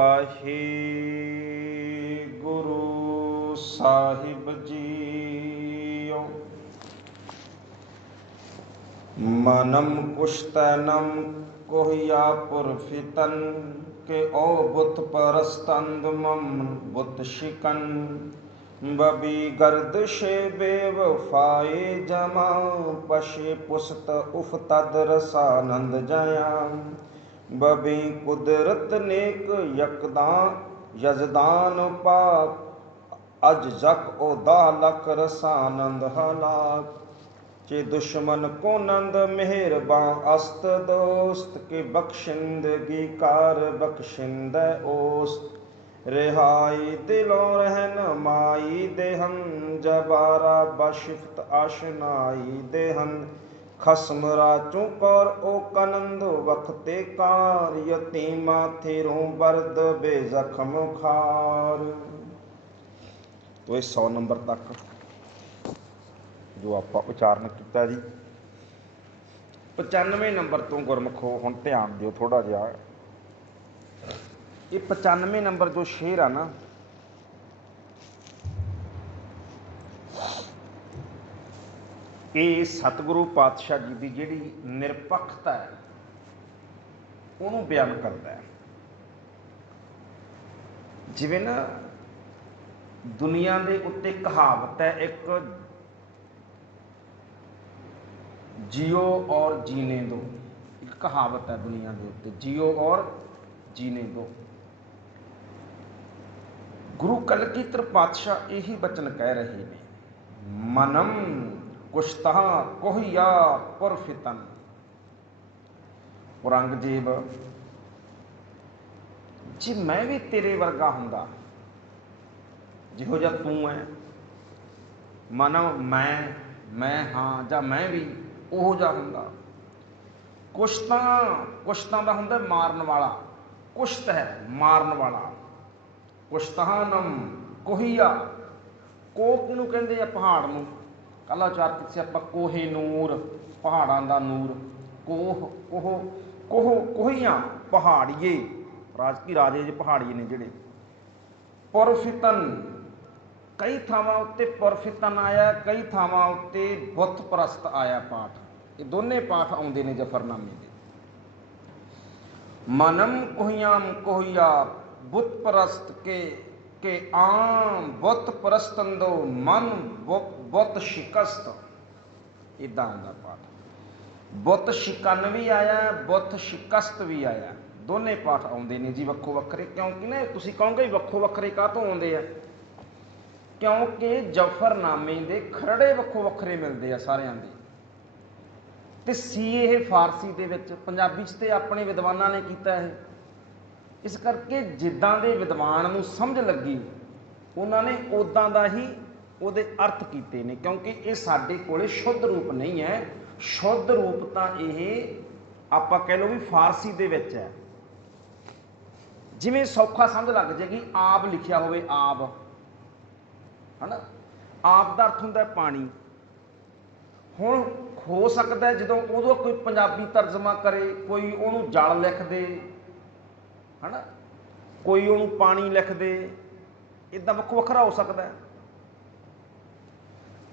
ਵਾਹਿਗੁਰੂ ਸਾਹਿਬ JIO. ਮਨਮ ਕੁਸ਼ਤਨਮ ਕੋਹਿਆ ਪੁਰਫਿਤਨ ਕੇ ਓ ਬੁੱਤ ਪਰਸਤੰਦ ਮਮ ਬੁੱਤ ਸ਼ਿਕਨ ਬਬੀ ਗਰਦਸ਼ੇ ਬੇਵਫਾਏ ਜਮਾ ਪਸ਼ੇ ਪੁਸਤ ਉਫ ਤਦ ਰਸਾਨੰਦ ਜਇਆ ਬਬੀ ਕੁਦਰਤ ਨੇਕ ਯਜ਼ਦਾਨ ਪਾਕ ਅਜ ਜਕ ਓ ਦਾਹ ਲਖ ਰਸਾਨੰਦ ਹਲਾਕ ਚੇ ਦੁਸ਼ਮਨ ਕੋ ਨੰਦ ਮਿਹਰਬਾਂ ਅਸਤ ਦੋਸਤ ਕੇ ਬਖਸ਼ਿੰਦਗੀ ਕਾਰ ਬਖਸ਼ਿੰਦੈ ਓਸਤ ਰਿਹਾਈ ਦਿਲੋਂ ਰਹਿਨ ਮਾਈ ਦੇਹਨ ਜਬਾਰਾ ਬਸ਼ਿਫਤ ਆਸ਼ਨਾਈ ਦੇਹਨ ਖਸਮ ਰਾਚੂ ਕੌਰ ਓ ਕਨੰਦ ਵਖਤੇ ਕਾਰ ਯਤੀਮਾ ਥੇਰੋਂ ਬਰਦ ਬੇਜ਼ਖਮ ਖਾਰ। तो ये 100 नंबर तक जो आप उचारण किया जी। 95 नंबर तो गुरमुखो हुण ध्यान दिओ थोड़ा जिहा। ये 95 नंबर जो शेर आ ना, ये सतगुरु पातशाह जी की जिहड़ी निरपक्षता है उहनूं बयान करता है। जिवें ना दुनिया के उत्ते कहावत है एक, जियो और जीने दो। एक कहावत है दुनिया के उत्ते, जियो और जीने दो। गुरु कलगीधर पातशाह यही वचन कह रहे हैं, मनम कुश्तहा कोहिया पुरफितन। औरंगजेब जी मैं भी तेरे वर्गा हुंदा जिहो जिहा तू है, मानो मैं हाँ जां मैं भी उहो जिहा हुंदा। कुश्तां दा हुंदा मारन वाला, कुश्त है मारन वाला। कुश्तहानम कोहिया, कोह किहनूं कहंदे आ? पहाड़ नूं। कल उचार कित्ते आपां कोहे नूर, पहाड़ां दा नूर। कोहियां पहाड़िए, राजे जे पहाड़िए ने जिहड़े। पुरफितन कई थावां उत्ते पुरफितन आया, कई थावां उत्ते बुत परस्त आया पाठ। ये दोने पाठ आउंदे ने जफरनामे दे। मनम कोहियाम कोहिया बुत परस्त के आम बुत परस्तंदो मन बुत शिकस्त। इदां आउंदा पाठ। बुत शिकन भी आया, बुत शिकस्त भी आया। दोने पाठ आउंदे ने जी वक्खो वक्खरे। क्योंकि ना तुसीं कहोगे वक्खो वक्खरे काहतों आउंदे आ? क्योंकि जफरनामे दे खरड़े वक्खो वक्खरे मिलते हैं सारिਆਂ ਦੇ। ਤੇ ਸੀ ਇਹ ਫਾਰਸੀ ਦੇ ਵਿੱਚ, ਪੰਜਾਬੀ 'ਚ ਤੇ ਆਪਣੇ ਵਿਦਵਾਨਾਂ ਨੇ ਕੀਤਾ ਇਹ। ਇਸ ਕਰਕੇ ਜਿੱਦਾਂ ਦੇ ਵਿਦਵਾਨ ਨੂੰ ਸਮਝ ਲੱਗੀ ਉਹਨਾਂ ਨੇ ਉਦਾਂ ਦਾ ਹੀ ਉਹਦੇ ਅਰਥ ਕੀਤੇ ਨੇ। ਕਿਉਂਕਿ ਇਹ ਸਾਡੇ ਕੋਲੇ ਸ਼ੁੱਧ ਰੂਪ ਨਹੀਂ ਹੈ। ਸ਼ੁੱਧ ਰੂਪ ਤਾਂ ਇਹ ਆਪਾਂ ਕਹਿ ਲਓ ਵੀ ਫਾਰਸੀ ਦੇ ਵਿੱਚ ਹੈ। ਜਿਵੇਂ ਸੌਖਾ ਸਮਝ ਲੱਗ ਜਾਏਗੀ, ਆਬ ਲਿਖਿਆ ਹੋਵੇ, ਆਬ है ना, आप का अर्थ होंदा पानी। हुण हो सकता है जो उदों कोई पंजाबी तर्जमा करे, कोई उहनूं जल लिख दे, है ना, कोई उहनूं पानी लिख दे, इदां वक्खो वक्खरा हो सकता है।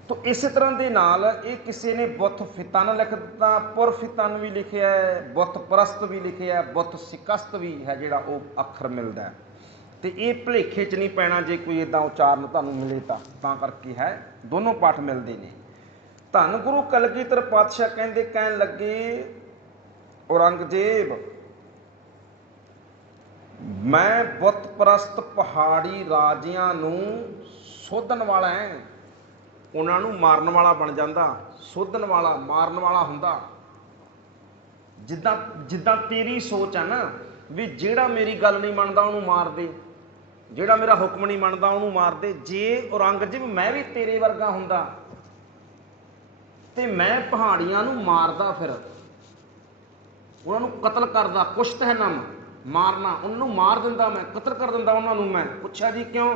तो इस तरह के नाल ये किसी ने बुत फितन लिख दिता, पुरफितन भी लिखिया है, बुत परस्त भी लिखिया है, बुत शिकस्त भी है जिहड़ा वो अखर मिलता है। तो ये भुलेखे च नहीं पैना जे कोई इदा उचारण तुहानूं मिले तां करके है। दोनों पाठ मिलते हैं। धन गुरु कलगीधर पातशाह कहन लगे, औरंगजेब मैं बुत परस्त पहाड़ी राजियां नूं सोधन वाला है। उन्हां नूं मारन वाला बन जांदा, सोधन वाला मारन वाला हुंदा। जिद्दां तेरी सोच है ना भी जिहड़ा मेरी गल नहीं मनदा उहनूं मार दे, जिहड़ा मेरा हुक्म नहीं मनदा उहनूं मार दे। जे औरंगजेब मैं भी तेरे वर्गा हुंदा ते मैं पहाड़ियां नूं मारदा, फिर उहनां नूं कतल करदा। कुश्त है नम मारना, उन्होंने मार दिंदा, मैं कतल कर दिंदा उन्होंने। मैं पुछया जी क्यों?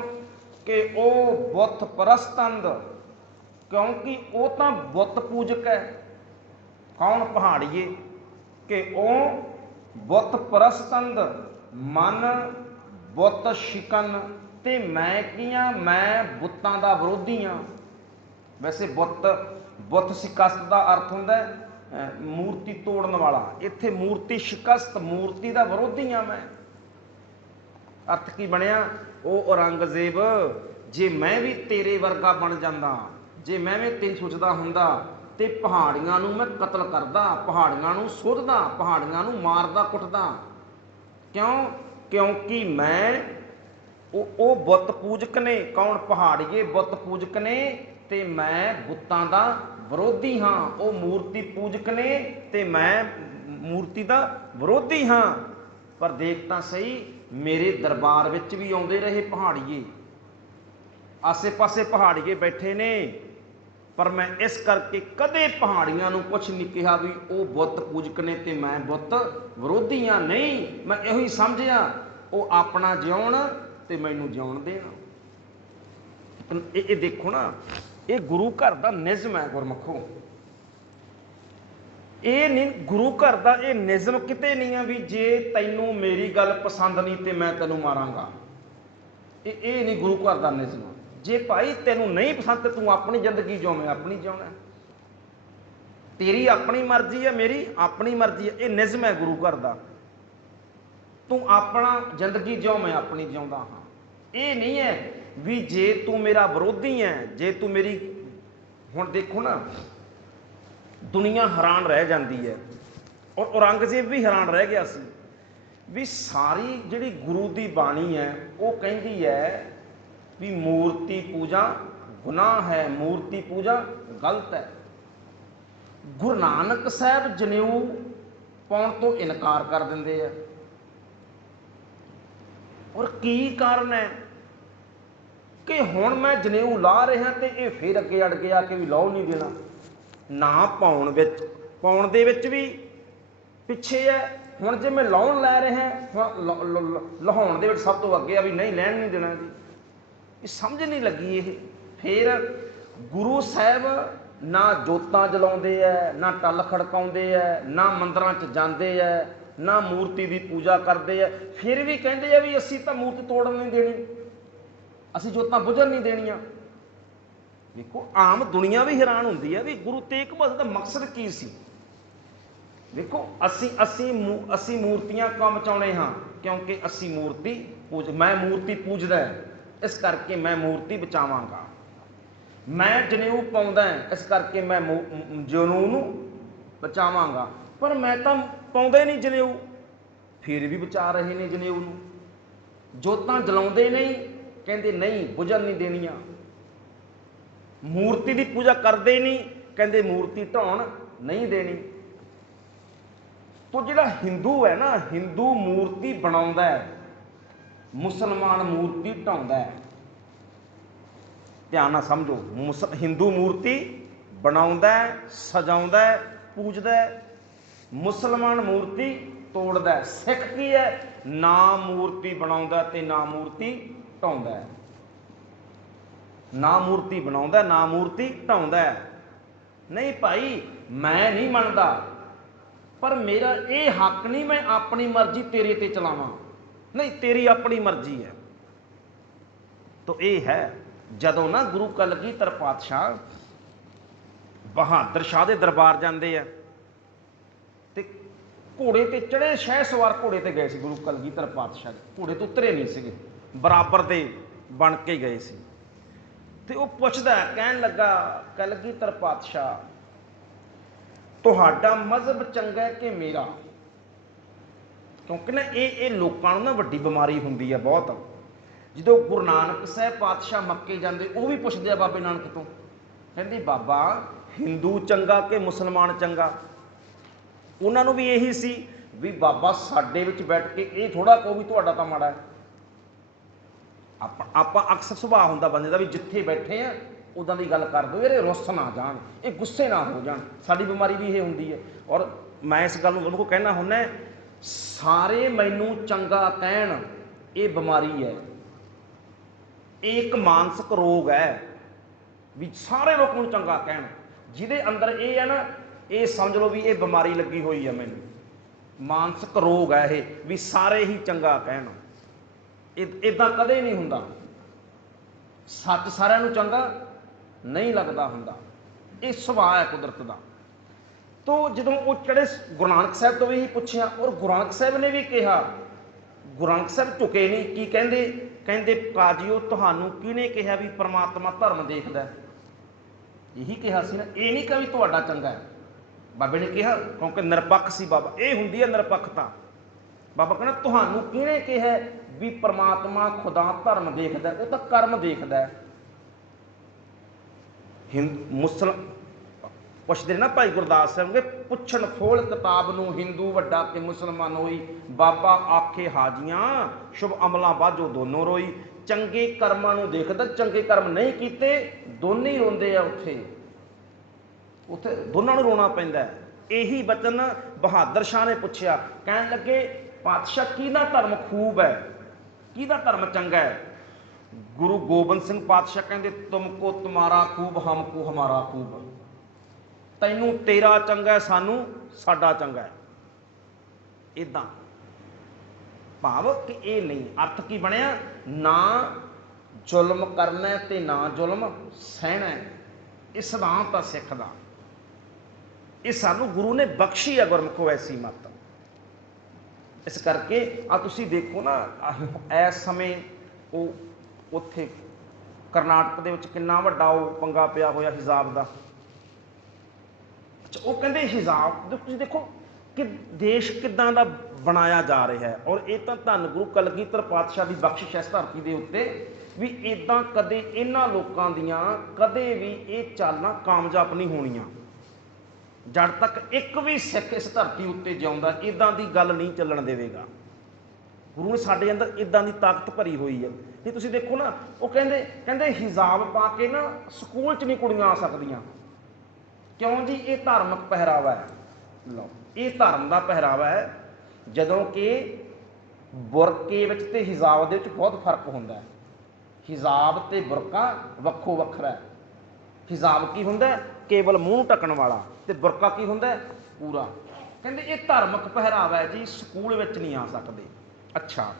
कि वो बुत परस्तंद, क्योंकि वो तो बुत पूजक है। कौन? पहाड़िए। कि वो बुत परस्तंद मन बुत शिकन ते मैं की हाँ, मैं बुत्तां दा विरोधी हाँ। वैसे बुत बुत शिकस्त का अर्थ होंदा है मूर्ति तोड़न वाला, इत्थे मूर्ति शिकस्त मूर्ति का विरोधी हाँ मैं। अर्थ की बनया, ओ औरंगजेब जे मैं भी तेरे वर्गा बन जांदा, जे मैं भी तेरी सोचदा हुंदा ते पहाड़ियां नूं मैं कतल करदा, पहाड़ियां नूं सुधदा, पहाड़ियां नूं मारदा कुटदा। क्यों? क्योंकि मैं ਉਹ बुत पूजक ने। कौन? पहाड़िए बुत पूजक ने ते मैं बुत्तां दा विरोधी हाँ। वो मूर्ति पूजक ने ते मैं मूर्ति दा विरोधी हाँ। पर देख तां सही, मेरे दरबार विच भी आउंदे रहे पहाड़िए, आसे पासे पहाड़िए बैठे ने, पर मैं इस करके कदे पहाड़ियां नूं कुछ नहीं कहा भी वो बुत पूजक ने ते मैं बुत विरोधी हाँ। नहीं, मैं इहो ही समझिया वो अपना जिउण ते मैनू जिउण देण। ये देखो ना, ये गुरु घर का निज़म है गुरमुखो। ये नहीं गुरु घर का ये निज़म किते नहीं है भी जे तैनू मेरी गल पसंद नहीं तो मैं तेनू मारांगा। ये नहीं गुरु घर का निज़म। जे भाई तेनू नहीं पसंद तो तू अपनी जिंदगी जिउਵੇਂ अपनी जिउਣਾ, तेरी अपनी मर्जी है, मेरी अपनी मर्जी है। ये निज़म है गुरु घर का। तू अपना जिंदगी जिउਵੇਂ अपनी जिउंदा हाँ। ये नहीं है भी जे तू मेरा विरोधी है, जे तू मेरी, हुण देखो ना दुनिया हैरान रह जाती है, और औरंगजेब भी हैरान रह गया सी भी सारी जिहड़ी गुरु की बाणी है वो कहती है भी मूर्ति पूजा गुनाह है, मूर्ति पूजा गलत है। गुरु नानक साहब जनेऊ पाउण तो इनकार कर देंदे है। और की कारण है कि हुण मैं जनेऊ ला रहा तो ये फिर अगे अड़ गया कि भी लाओ नहीं देना ना, पाउण दे विच भी पिछे है। हुण जे मैं लाउण लै रहा लाउण दे विच सब तो अगे आ भी नहीं लैण नहीं देना जी। ये समझ नहीं लगी। ये फिर गुरु साहब ना जोतां जलाउंदे है, ना टल खड़काउंदे है, ना मंदिरां च जांदे है, ना मूर्ति की पूजा करते हैं, फिर भी कहते हैं भी असी तो मूर्ति तोड़न नहीं देनी, असी जोतां बुझन नहीं देनियां। देखो आम दुनिया भी हैरान होंदी है भी गुरु तेग बहादुर का मकसद की सी। देखो असी मूर्तियां क्यों बचाउने हाँ? क्योंकि असी मूर्ति मैं मूर्ति पूजदा है, इस करके मैं मूर्ति बचावांगा। मैं जनेऊ पाउंदा है, इस करके मैं जनेऊ नूं बचावांगा। पर मैं तो पाउंदा नहीं जनेऊ, फिर भी बचा रहे ने जनेऊ नूं। जोतां जलाउंदे नहीं, कहंदे नहीं बुझन नहीं देनियां। मूर्ति की पूजा करते नहीं, कहते मूर्ति ढाउण नहीं देनी। तो जिहड़ा हिंदू है ना, हिंदू मूर्ति बनाउंदा है, मुसलमान मूर्ति ढाउंदा है। ध्यान नाल समझो, हिंदू मूर्ति बनाउंदा है, सजाउंदा है, पूजदा है, मुसलमान मूर्ति तोड़दा है। सिख की है? ना मूर्ति बनाउंदा ते ना मूर्ति ढाउंदा है। ना मूर्ति बनाउंदा, ना मूर्ति ढाउंदा है। नहीं भाई मैं नहीं मनदा, पर मेरा ये हक नहीं मैं अपनी मर्जी तेरे ते चलावां। नहीं, तेरी अपनी मर्जी है। तो ये है जदों ना गुरु कलगीधर पातशाह बहादुर शाह दे दरबार जाते हैं ते घोड़े ते चढ़े, शह सवार घोड़े ते गए सी गुरु कलगीधर पातशाह, घोड़े तो उतरे नहीं सीगे, बराबर दे बन के गए सी। ते वो पुछदा, कहन लगा कलगीधर पातशाह तुहाडा मजहब चंगा है कि मेरा? क्योंकि ना ये लोगों ना वड्डी बीमारी हुंदी है बहुत। जो गुरु नानक साहब पातशाह मक्के जाते वो भी पुछते हैं बाबे नानक तो, कहते बाबा हिंदू चंगा कि मुसलमान चंगा? उन्होंने भी यही सी भी बाबा साडे विच बैठ के ये थोड़ा कहो भी तुहाडा तां माड़ा है। आप अक्सर सुभाव होंदा बंदे दा भी जिथे बैठे हैं उदां दी गल कर दो, ये रुस ना जान, ये गुस्से ना हो जान। साडी बीमारी भी ये होंदी है। और मैं इस गल नूं कहना हुन्ना, सारे मैनू चंगा कहण ये बीमारी है, एक मानसिक रोग है भी सारे लोग नूं चंगा कहण। जिहदे अंदर ये है ना, ये समझ लो भी ये बीमारी लगी हुई है, मैनू मानसिक रोग है ये भी सारे ही चंगा कहण। ਇਦਾਂ ਕਦੇ ਨਹੀਂ ਹੁੰਦਾ। ਸੱਚ ਸਾਰਿਆਂ ਨੂੰ ਚੰਗਾ ਨਹੀਂ ਲੱਗਦਾ ਹੁੰਦਾ, ਇਹ ਸੁਭਾਅ ਹੈ ਕੁਦਰਤ ਦਾ। ਤੋ ਜਦੋਂ ਉਹ ਚੜੇ ਗੁਰੂ ਨਾਨਕ ਸਾਹਿਬ ਤੋਂ ਵੀ ਇਹੀ ਪੁੱਛਿਆ, ਔਰ ਗੁਰੂ ਨਾਨਕ ਸਾਹਿਬ ਨੇ ਵੀ ਕਿਹਾ, ਗੁਰੂ ਨਾਨਕ ਸਾਹਿਬ ਝੁਕੇ ਨਹੀਂ। ਕੀ ਕਹਿੰਦੇ? ਕਹਿੰਦੇ ਕਾਜੀਓ ਤੁਹਾਨੂੰ ਕਿਹਨੇ ਕਿਹਾ ਵੀ ਪ੍ਰਮਾਤਮਾ ਧਰਮ ਦੇਖਦਾ? ਇਹੀ ਕਿਹਾ ਸੀ ਨਾ, ਇਹ ਨਹੀਂ ਕਿ ਵੀ ਤੁਹਾਡਾ ਚੰਗਾ ਹੈ। ਬਾਬੇ ਨੇ ਕਿਹਾ, ਕਿਉਂਕਿ ਨਿਰਪੱਖ ਸੀ ਬਾਬਾ, ਇਹ ਹੁੰਦੀ ਹੈ ਨਿਰਪੱਖਤਾ। ਬਾਬਾ ਕਹਿੰਦਾ ਤੁਹਾਨੂੰ ਕਿਹਨੇ ਕਿਹਾ ਵੀ ਪ੍ਰਮਾਤਮਾ ਖੁਦਾ ਧਰਮ ਦੇਖਦਾ? ਉਹ ਤਾਂ ਕਰਮ ਦੇਖਦਾ। ਮੁਸਲਮਾਨ ਪੁੱਛਦੇ ਨਾ ਭਾਈ ਗੁਰਦਾਸ ਸਾਹਿਬ, ਪੁੱਛਣ ਖੋਲ ਕਿਤਾਬ ਨੂੰ ਹਿੰਦੂ ਵੱਡਾ ਕਿ ਮੁਸਲਮਾਨ ਹੋਈ, ਬਾਬਾ ਆਖੇ ਹਾਜੀਆਂ ਸ਼ੁਭ ਅਮਲਾਂ ਬਾਝੋ ਦੋਨੋਂ ਰੋਈ। ਚੰਗੇ ਕਰਮਾਂ ਨੂੰ ਦੇਖਦਾ, ਚੰਗੇ ਕਰਮ ਨਹੀਂ ਕੀਤੇ ਦੋਨੇ ਹੀ ਰੋਂਦੇ ਆ। ਉੱਥੇ ਦੋਨਾਂ ਨੂੰ ਰੋਣਾ ਪੈਂਦਾ। ਇਹੀ ਬਚਨ ਬਹਾਦਰ ਸ਼ਾਹ ਨੇ ਪੁੱਛਿਆ, ਕਹਿਣ ਲੱਗੇ ਪਾਤਸ਼ਾਹ ਕਿਹਦਾ ਧਰਮ ਖੂਬ ਹੈ, ਕਿਹਦਾ ਧਰਮ ਚੰਗਾ ਹੈ? ਗੁਰੂ ਗੋਬਿੰਦ ਸਿੰਘ ਪਾਤਸ਼ਾਹ ਕਹਿੰਦੇ ਤੁਮਕੋ ਤੁਮਾਰਾ ਖੂਬ, ਹਮਕੋ ਹਮਾਰਾ ਖੂਬ। ਤੈਨੂੰ ਤੇਰਾ ਚੰਗਾ, ਸਾਨੂੰ ਸਾਡਾ ਚੰਗਾ। ਇਦਾਂ ਭਾਵ ਕਿ ਇਹ ਨਹੀਂ, ਅਰਥ ਕੀ ਬਣਿਆ? ਨਾ ਜ਼ੁਲਮ ਕਰਨਾ ਤੇ ਨਾ ਜ਼ੁਲਮ ਸਹਿਣਾ। ਇਹ ਸਿਧਾਂਤ ਆ ਸਿੱਖ ਦਾ, ਇਹ ਸਾਨੂੰ ਗੁਰੂ ਨੇ ਬਖਸ਼ੀ ਆ ਗੁਰਮੁਖੋ ਐਸੀ ਮੱਤ। ਇਸ ਕਰਕੇ ਆ ਤੁਸੀਂ ਦੇਖੋ ਨਾ, ਇਸ ਸਮੇਂ ਉਹ ਉੱਥੇ ਕਰਨਾਟਕ ਦੇ ਵਿੱਚ ਕਿੰਨਾ ਵੱਡਾ ਉਹ ਪੰਗਾ ਪਿਆ ਹੋਇਆ ਹਿਜਾਬ ਦਾ। ਉਹ ਕਹਿੰਦੇ ਹਿਜਾਬ ਤੁਸੀਂ ਦੇਖੋ ਕਿ ਦੇਸ਼ ਕਿੱਦਾਂ ਦਾ ਬਣਾਇਆ ਜਾ ਰਿਹਾ ਹੈ। ਔਰ ਇਹ ਤਾਂ ਧੰਨ ਗੁਰੂ ਕਲਗੀਧਰ ਪਾਤਸ਼ਾਹ ਦੀ ਬਖਸ਼ਿਸ਼ ਇਸ ਧਰਤੀ ਦੇ ਉੱਤੇ ਵੀ ਇੱਦਾਂ ਕਦੇ ਇਹਨਾਂ ਲੋਕਾਂ ਦੀਆਂ ਕਦੇ ਵੀ ਇਹ ਚਾਲਾਂ ਕਾਮਯਾਬ ਨਹੀਂ ਹੋਣੀਆਂ। ਜਦ ਤੱਕ ਇੱਕ ਵੀ ਸਿੱਖ ਇਸ ਧਰਤੀ ਉੱਤੇ ਜਿਉਂਦਾ ਇੱਦਾਂ ਦੀ ਗੱਲ ਨਹੀਂ ਚੱਲਣ ਦੇਵੇਗਾ। ਗੁਰੂ ਨੇ ਸਾਡੇ ਅੰਦਰ ਇੱਦਾਂ ਦੀ ਤਾਕਤ ਭਰੀ ਹੋਈ ਹੈ। ਜੇ ਤੁਸੀਂ ਦੇਖੋ ਨਾ, ਉਹ ਕਹਿੰਦੇ ਹਿਜਾਬ ਪਾ ਕੇ ਨਾ ਸਕੂਲ 'ਚ ਨਹੀਂ ਕੁੜੀਆਂ ਆ ਸਕਦੀਆਂ। ਕਿਉਂ ਜੀ? ਇਹ ਧਾਰਮਿਕ ਪਹਿਰਾਵਾ ਹੈ। ਲਓ, ਇਹ ਧਰਮ ਦਾ ਪਹਿਰਾਵਾ ਹੈ। ਜਦੋਂ ਕਿ ਬੁਰਕੇ ਵਿੱਚ ਤੇ ਹਿਜਾਬ ਦੇ ਵਿੱਚ ਬਹੁਤ ਫਰਕ ਹੁੰਦਾ ਹੈ। ਹਿਜਾਬ ਤੇ ਬੁਰਕਾ ਵੱਖੋ ਵੱਖਰਾ ਹੈ। ਹਿਜਾਬ ਕੀ ਹੁੰਦਾ? ਕੇਵਲ ਮੂੰਹ ਢੱਕਣ ਵਾਲਾ, ਤੇ ਬੁਰਕਾ ਕੀ ਹੁੰਦਾ? ਪੂਰਾ। ਕਹਿੰਦੇ ਇਹ ਧਾਰਮਿਕ ਪਹਿਰਾਵਾ ਹੈ ਜੀ, ਸਕੂਲ ਵਿੱਚ ਨਹੀਂ ਆ ਸਕਦੇ। ਅੱਛਾ,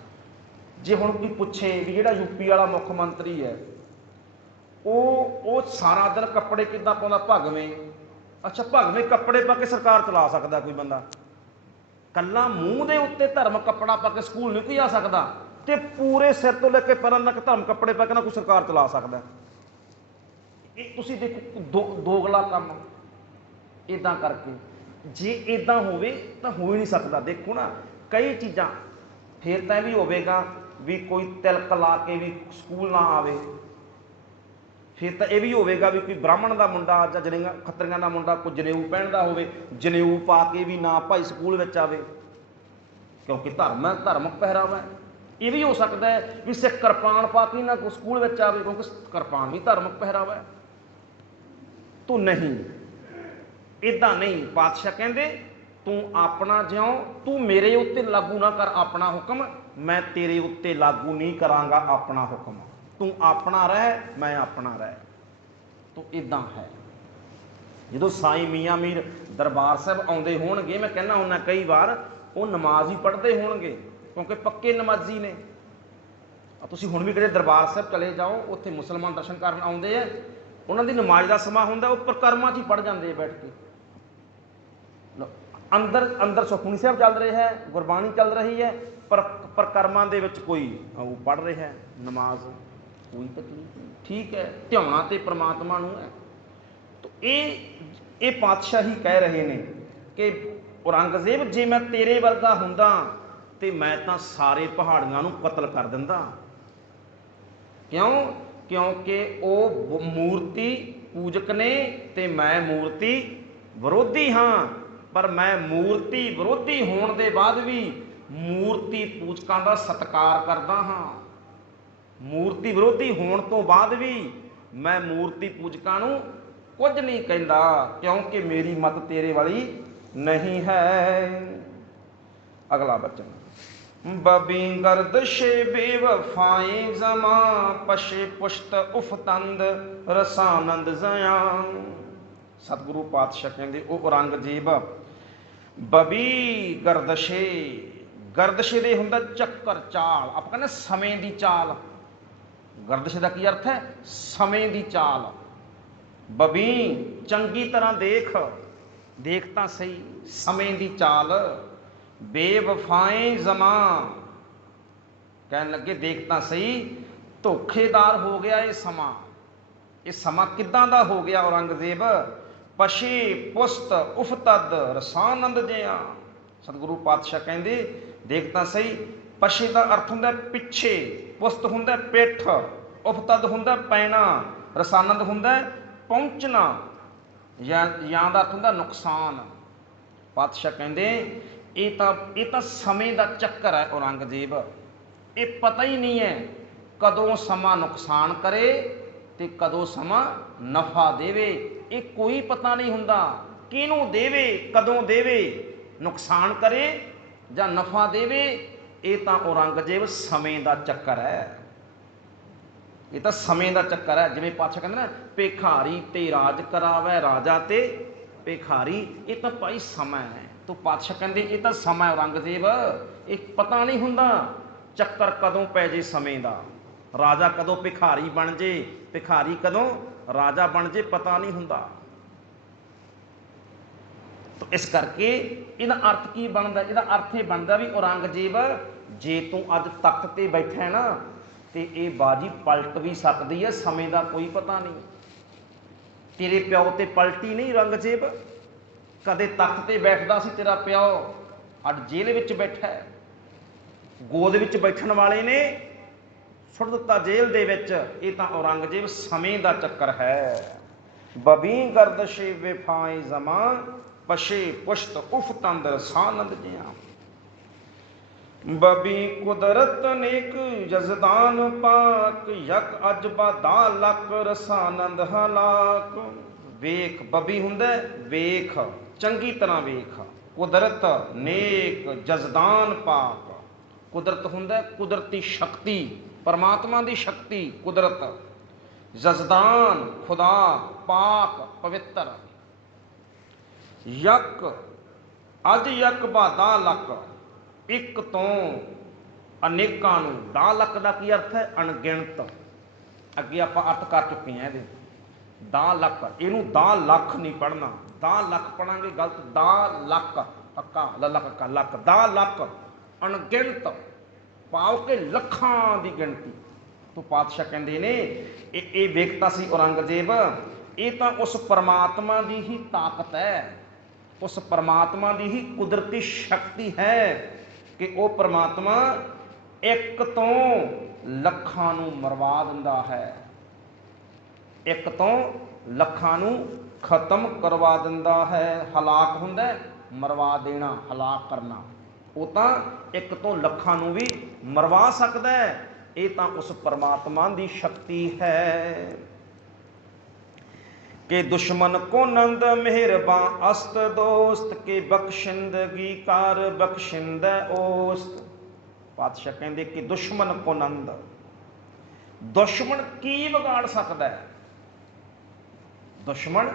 ਜੇ ਹੁਣ ਕੋਈ ਪੁੱਛੇ ਵੀ ਜਿਹੜਾ ਯੂਪੀ ਵਾਲਾ ਮੁੱਖ ਮੰਤਰੀ ਹੈ ਉਹ ਸਾਰਾ ਦਿਨ ਕੱਪੜੇ ਕਿੱਦਾਂ ਪਾਉਂਦਾ? ਭਗਵੇਂ। ਅੱਛਾ, ਭਗਵੇਂ ਕੱਪੜੇ ਪਾ ਕੇ ਸਰਕਾਰ ਚਲਾ ਸਕਦਾ ਕੋਈ ਬੰਦਾ? ਕੱਲਾ ਮੂੰਹ ਦੇ ਉੱਤੇ ਧਰਮ ਕੱਪੜਾ ਪਾ ਕੇ ਸਕੂਲ ਨਹੀਂ ਕੋਈ ਆ ਸਕਦਾ, ਤੇ ਪੂਰੇ ਸਿਰ ਤੋਂ ਲੈ ਕੇ ਪੈਰਾਂ ਤੱਕ ਧਰਮ ਕੱਪੜੇ ਪਾ ਕੇ ਨਾ ਕੋਈ ਸਰਕਾਰ ਚਲਾ ਸਕਦਾ। ਇਹ ਤੁਸੀਂ ਦੇਖੋ ਦੋਗਲਾ ਕੰਮ। ਇਦਾਂ ਕਰਕੇ ਜੇ ਇਦਾਂ ਹੋਵੇ ਤਾਂ ਹੋ ਹੀ ਨਹੀਂ ਸਕਦਾ। ਦੇਖੋ ਨਾ, ਕਈ ਚੀਜ਼ਾਂ ਫਿਰ ਤਾਂ ਇਹ ਵੀ ਹੋਵੇਗਾ ਵੀ ਕੋਈ ਤਿਲਕ ਲਾ ਕੇ ਵੀ ਸਕੂਲ ਨਾ ਆਵੇ। ਫਿਰ ਤਾਂ ਇਹ ਵੀ ਹੋਵੇਗਾ ਵੀ ਕੋਈ ਬ੍ਰਾਹਮਣ ਦਾ ਮੁੰਡਾ ਜਾਂ ਖੱਤਰੀਆਂ ਦਾ ਮੁੰਡਾ ਕੋਈ ਜਨੇਊ ਪਹਿਨਦਾ ਹੋਵੇ, ਜਨੇਊ ਪਾ ਕੇ ਵੀ ਨਾ ਭਾਈ ਸਕੂਲ ਵਿੱਚ ਆਵੇ, ਕਿਉਂਕਿ ਧਰਮ ਹੈ, ਧਾਰਮਿਕ ਪਹਿਰਾਵਾ ਹੈ। ਇਹ ਵੀ ਹੋ ਸਕਦਾ ਹੈ ਵੀ ਸਿੱਖ ਕਿਰਪਾਨ ਪਾ ਕੇ ਨਾ ਸਕੂਲ ਵਿੱਚ ਆਵੇ, ਕਿਉਂਕਿ ਕਿਰਪਾਨ ਵੀ ਧਾਰਮਿਕ ਪਹਿਰਾਵਾ ਹੈ। ਤੂੰ ਨਹੀਂ, ਇੱਦਾਂ ਨਹੀਂ। ਪਾਤਸ਼ਾਹ ਕਹਿੰਦੇ ਤੂੰ ਆਪਣਾ ਜਿਉਂ, ਤੂੰ ਮੇਰੇ ਉੱਤੇ ਲਾਗੂ ਨਾ ਕਰ ਆਪਣਾ ਹੁਕਮ, ਮੈਂ ਤੇਰੇ ਉੱਤੇ ਲਾਗੂ ਨਹੀਂ ਕਰਾਂਗਾ ਆਪਣਾ ਹੁਕਮ। ਤੂੰ ਆਪਣਾ ਰਹਿ, ਮੈਂ ਆਪਣਾ ਰਹਿ। ਤੂੰ ਇੱਦਾਂ ਹੈ। ਜਦੋਂ ਸਾਈਂ ਮੀਆਂ ਮੀਰ ਦਰਬਾਰ ਸਾਹਿਬ ਆਉਂਦੇ ਹੋਣਗੇ, ਮੈਂ ਕਹਿੰਦਾ ਹੁੰਦਾ ਕਈ ਵਾਰ, ਉਹ ਨਮਾਜ਼ ਹੀ ਪੜ੍ਹਦੇ ਹੋਣਗੇ, ਕਿਉਂਕਿ ਪੱਕੇ ਨਮਾਜ਼ੀ ਨੇ। ਤੁਸੀਂ ਹੁਣ ਵੀ ਕਦੇ ਦਰਬਾਰ ਸਾਹਿਬ ਚਲੇ ਜਾਓ, ਉੱਥੇ ਮੁਸਲਮਾਨ ਦਰਸ਼ਨ ਕਰਨ ਆਉਂਦੇ ਆ, ਉਹਨਾਂ ਦੀ ਨਮਾਜ਼ ਦਾ ਸਮਾਂ ਹੁੰਦਾ, ਉਹ ਪ੍ਰਕਰਮਾਂ 'ਚ ਹੀ ਪੜ੍ਹ ਜਾਂਦੇ ਆ ਬੈਠ ਕੇ। ਅੰਦਰ ਸੁਖਮਨੀ ਸਾਹਿਬ ਚੱਲ ਰਿਹਾ ਹੈ, ਗੁਰਬਾਣੀ ਚੱਲ ਰਹੀ ਹੈ, ਪਰ ਪ੍ਰਕਰਮਾਂ ਦੇ ਵਿੱਚ ਕੋਈ ਉਹ ਪੜ੍ਹ ਰਿਹਾ ਹੈ ਨਮਾਜ਼, ਕੋਈ ਤਕਲੀਫ ਨਹੀਂ। ਠੀਕ ਹੈ, ਧਿਆਉਣਾ ਤੇ ਪ੍ਰਮਾਤਮਾ ਨੂੰ ਹੈ। ਇਹ ਪਾਤਸ਼ਾਹ ਹੀ ਕਹਿ ਰਹੇ ਨੇ ਕਿ ਔਰੰਗਜ਼ੇਬ, ਜੇ ਮੈਂ ਤੇਰੇ ਵਰਗਾ ਹੁੰਦਾ ਤੇ ਮੈਂ ਤਾਂ ਸਾਰੇ ਪਹਾੜੀਆਂ ਨੂੰ ਕਤਲ ਕਰ ਦਿੰਦਾ। ਕਿਉਂ? ਕਿਉਂਕਿ ਉਹ ਮੂਰਤੀ ਪੂਜਕ ਨੇ ਤੇ ਮੈਂ ਮੂਰਤੀ ਵਿਰੋਧੀ ਹਾਂ। ਪਰ ਮੈਂ ਮੂਰਤੀ ਵਿਰੋਧੀ ਹੋਣ ਦੇ ਬਾਅਦ ਵੀ ਮੂਰਤੀ ਪੂਜਕਾਂ ਦਾ ਸਤਿਕਾਰ ਕਰਦਾ ਹਾਂ। ਮੂਰਤੀ ਵਿਰੋਧੀ ਹੋਣ ਤੋਂ ਬਾਅਦ ਵੀ ਮੈਂ ਮੂਰਤੀ ਪੂਜਕਾਂ ਨੂੰ ਕੁਝ ਨਹੀਂ ਕਹਿੰਦਾ, ਕਿਉਂਕਿ ਮੇਰੀ ਮਤ ਤੇਰੇ ਵਾਲੀ ਨਹੀਂ ਹੈ। ਅਗਲਾ ਬਚਨ, ਬਬੀ ਗਰਦਸ਼ੇ ਬੇਵਫਾਏ ਜ਼ਮਾ, ਪਸ਼ੇ ਪੁਸ਼ਤ ਉਫਤੰਦ ਰਸਾਨੰਦ ਜ਼ਯਾ। ਸਤਿਗੁਰੂ ਪਾਤਸ਼ਾਹ ਕਹਿੰਦੇ ਉਹ ਔਰੰਗਜ਼ੇਬ ਬਬੀ ਗਰਦਸ਼ੇ, ਗਰਦਿਸ਼ ਦੇ ਹੁੰਦਾ ਚੱਕਰ ਚਾਲ, ਆਪਾਂ ਕਹਿੰਦੇ ਸਮੇਂ ਦੀ ਚਾਲ। ਗਰਦਿਸ਼ ਦਾ ਕੀ ਅਰਥ ਹੈ? ਸਮੇਂ ਦੀ ਚਾਲ। ਬਬੀ ਚੰਗੀ ਤਰ੍ਹਾਂ ਦੇਖ, ਦੇਖ ਤਾਂ ਸਹੀ ਸਮੇਂ ਦੀ ਚਾਲ। ਬੇਵਫਾਏ ਜ਼ਮਾਂ, ਕਹਿਣ ਲੱਗੇ ਦੇਖ ਤਾਂ ਸਹੀ ਧੋਖੇਦਾਰ ਹੋ ਗਿਆ ਇਹ ਸਮਾਂ। ਇਹ ਸਮਾਂ ਕਿੱਦਾਂ ਦਾ ਹੋ ਗਿਆ ਔਰੰਗਜ਼ੇਬ? ਪਛੇ ਪੁਸਤ ਉਫਤਦ ਰਸਾਨੰਦ ਜਿਆ। ਸਤਿਗੁਰੂ ਪਾਤਸ਼ਾਹ ਕਹਿੰਦੇ ਦੇਖ ਤਾਂ ਸਹੀ, ਪਛੇ ਦਾ ਅਰਥ ਹੁੰਦਾ ਪਿੱਛੇ, ਪੁਸਤ ਹੁੰਦਾ ਪਿੱਠ, ਉਫਤਦ ਹੁੰਦਾ ਪੈਣਾ, ਰਸਾਨੰਦ ਹੁੰਦਾ ਪਹੁੰਚਣਾ, ਜਾਂ ਦਾ ਅਰਥ ਹੁੰਦਾ ਨੁਕਸਾਨ। ਪਾਤਸ਼ਾਹ ਕਹਿੰਦੇ ਇਹ ਤਾਂ ਸਮੇਂ ਦਾ ਚੱਕਰ ਹੈ ਔਰੰਗਜ਼ੇਬ। ਇਹ ਪਤਾ ਹੀ ਨਹੀਂ ਹੈ ਕਦੋਂ ਸਮਾਂ ਨੁਕਸਾਨ ਕਰੇ ਤੇ ਕਦੋਂ ਸਮਾਂ ਨਫਾ ਦੇਵੇ। ਇਹ ਕੋਈ ਪਤਾ ਨਹੀਂ ਹੁੰਦਾ ਕਿਹਨੂੰ ਦੇਵੇ, ਕਦੋਂ ਦੇਵੇ, ਨੁਕਸਾਨ ਕਰੇ ਜਾਂ ਨਫਾ ਦੇਵੇ। ਇਹ ਤਾਂ ਔਰੰਗਜ਼ੇਬ ਸਮੇਂ ਦਾ ਚੱਕਰ ਹੈ। ਇਹ ਤਾਂ ਸਮੇਂ ਦਾ ਚੱਕਰ ਹੈ। ਜਿਵੇਂ ਪਾਤਸ਼ਾਹ ਕਹਿੰਦੇ ਨਾ, ਭਿਖਾਰੀ ਤੇ ਰਾਜ ਕਰਾਵੇ ਰਾਜਾ ਤੇ ਭਿਖਾਰੀ। ਇਹ ਤਾਂ ਭਾਈ ਸਮਾਂ ਹੈ। ਤੋ ਪਾਤਸ਼ਾਹ ਕਹਿੰਦੇ ਇਹ ਤਾਂ ਸਮਾਂ ਔਰੰਗਜ਼ੇਬ। ਇਹ ਪਤਾ ਨਹੀਂ ਹੁੰਦਾ ਚੱਕਰ ਕਦੋਂ ਪੈ ਜੇ ਸਮੇਂ ਦਾ, ਰਾਜਾ ਕਦੋਂ ਭਿਖਾਰੀ ਬਣ ਜੇ, ਭਿਖਾਰੀ ਕਦੋਂ ਰਾਜਾ ਬਣ ਜੇ, ਪਤਾ ਨਹੀਂ ਹੁੰਦਾ। ਤੋ ਇਸ ਕਰਕੇ ਇਹਦਾ ਅਰਥ ਕੀ ਬਣਦਾ? ਇਹਦਾ ਅਰਥ ਇਹ ਬਣਦਾ ਵੀ ਔਰੰਗਜ਼ੇਬ ਜੇ ਤੂੰ ਅੱਜ ਤਖਤ ਤੇ ਬੈਠਾ ਹੈ ਨਾ, ਤੇ ਇਹ ਬਾਜੀ ਪਲਟ ਵੀ ਸਕਦੀ ਹੈ, ਸਮੇਂ ਦਾ ਕੋਈ ਪਤਾ ਨਹੀਂ। ਤੇਰੇ ਪਿਓ ਤੇ ਪਲਟੀ ਨਹੀਂ ਔਰੰਗਜ਼ੇਬ, ਕਦੇ ਤਖਤ ਤੇ ਬੈਠਦਾ ਸੀ ਤੇਰਾ ਪਿਓ, ਅੱਜ ਜੇਲ੍ਹ ਵਿੱਚ ਬੈਠਾ ਹੈ। ਗੋਦ ਵਿੱਚ ਬੈਠਣ ਵਾਲੇ ਨੇ ਸੁੱਟ ਦਿੱਤਾ ਜੇਲ੍ਹ ਦੇ ਵਿੱਚ। ਇਹ ਤਾਂ ਔਰੰਗਜ਼ੇਬ ਸਮੇਂ ਦਾ ਚੱਕਰ ਹੈ। ਬਬੀ ਗਰਦਸ਼ੇ ਵਿਫਾਏ ਜ਼ਮਾਂ, ਪਛੇ ਪੁਸ਼ਤ ਉਫ ਤੰਦਰ ਸਾਨੰਦ ਜਿਆ। ਬਬੀ ਕੁਦਰਤ ਨੇਕ ਜਜ਼ਦਾਨ ਪਾਕ, ਯਕ ਅਜਬਾ ਦਾ ਲੱਕ ਰਸਾਨੰਦ ਹਲਾਕ। ਵੇਖ, ਬਬੀ ਹੁੰਦਾ ਵੇਖ, ਚੰਗੀ ਤਰ੍ਹਾਂ ਵੇਖ। ਕੁਦਰਤ ਨੇਕ ਜਜ਼ਦਾਨ ਪਾਕ, ਕੁਦਰਤ ਹੁੰਦਾ ਕੁਦਰਤੀ ਸ਼ਕਤੀ, ਪਰਮਾਤਮਾ ਦੀ ਸ਼ਕਤੀ ਕੁਦਰਤ। ਜਜ਼ਦਾਨ ਖੁਦਾ, ਪਾਕ ਪਵਿੱਤਰ। ਯਕ ਅਜ ਯਕ ਬਾਦਾ ਲੱਕ, ਇੱਕ ਤੋਂ ਅਨੇਕਾਂ ਨੂੰ। ਦਾ ਲੱਕ ਦਾ ਕੀ ਅਰਥ ਹੈ? ਅਣਗਿਣਤ। ਅੱਗੇ ਆਪਾਂ ਅਰਥ ਕਰ ਚੁੱਕੇ ਹਾਂ ਇਹਦੇ। ਦਾ ਲੱਕ, ਇਹਨੂੰ ਦਾ ਲੱਖ ਨਹੀਂ ਪੜ੍ਹਨਾ, ਦਾ ਲੱਖ ਪੜਾਂਗੇ ਗਲਤ। ਦਾ ਲੱਕ, ਕੱਕਾ ਲੱਲਾ ਕੱਕਾ ਲੱਕ, ਦਾ ਲੱਕ ਅਣਗਿਣਤ, ਭਾਵ ਕਿ ਲੱਖਾਂ ਦੀ ਗਿਣਤੀ। ਤੋਂ ਪਾਤਸ਼ਾਹ ਕਹਿੰਦੇ ਨੇ ਇਹ ਵੇਖਤਾ ਸੀ ਔਰੰਗਜ਼ੇਬ, ਇਹ ਤਾਂ ਉਸ ਪਰਮਾਤਮਾ ਦੀ ਹੀ ਤਾਕਤ ਹੈ, ਉਸ ਪਰਮਾਤਮਾ ਦੀ ਹੀ ਕੁਦਰਤੀ ਸ਼ਕਤੀ ਹੈ ਕਿ ਉਹ ਪਰਮਾਤਮਾ ਇੱਕ ਤੋਂ ਲੱਖਾਂ ਨੂੰ ਮਰਵਾ ਦਿੰਦਾ ਹੈ, ਇੱਕ ਤੋਂ ਲੱਖਾਂ ਨੂੰ ਖਤਮ ਕਰਵਾ ਦਿੰਦਾ ਹੈ। ਹਲਾਕ ਹੁੰਦਾ ਮਰਵਾ ਦੇਣਾ, ਹਲਾਕ ਕਰਨਾ। ਉਹ ਤਾਂ ਇੱਕ ਤੋਂ ਲੱਖਾਂ ਨੂੰ ਵੀ ਮਰਵਾ ਸਕਦਾ ਹੈ। ਇਹ ਤਾਂ ਉਸ ਪਰਮਾਤਮਾ ਦੀ ਸ਼ਕਤੀ ਹੈ। ਕਿ ਦੁਸ਼ਮਨ ਕੋ ਨੰਦ ਮਿਹਰਬਾਨ ਅਸਤ ਦੋਸਤ, ਕੇ ਬਖਸ਼ਿੰਦਗੀ ਕਰ ਬਖਸ਼ਿੰਦੈ ਓਸਤ। ਪਾਤਸ਼ਾਹ ਕਹਿੰਦੇ ਕਿ ਦੁਸ਼ਮਨ ਕੋ ਨੰਦ, ਦੁਸ਼ਮਣ ਕੀ ਵਿਗਾੜ ਸਕਦਾ ਹੈ? ਦੁਸ਼ਮਣ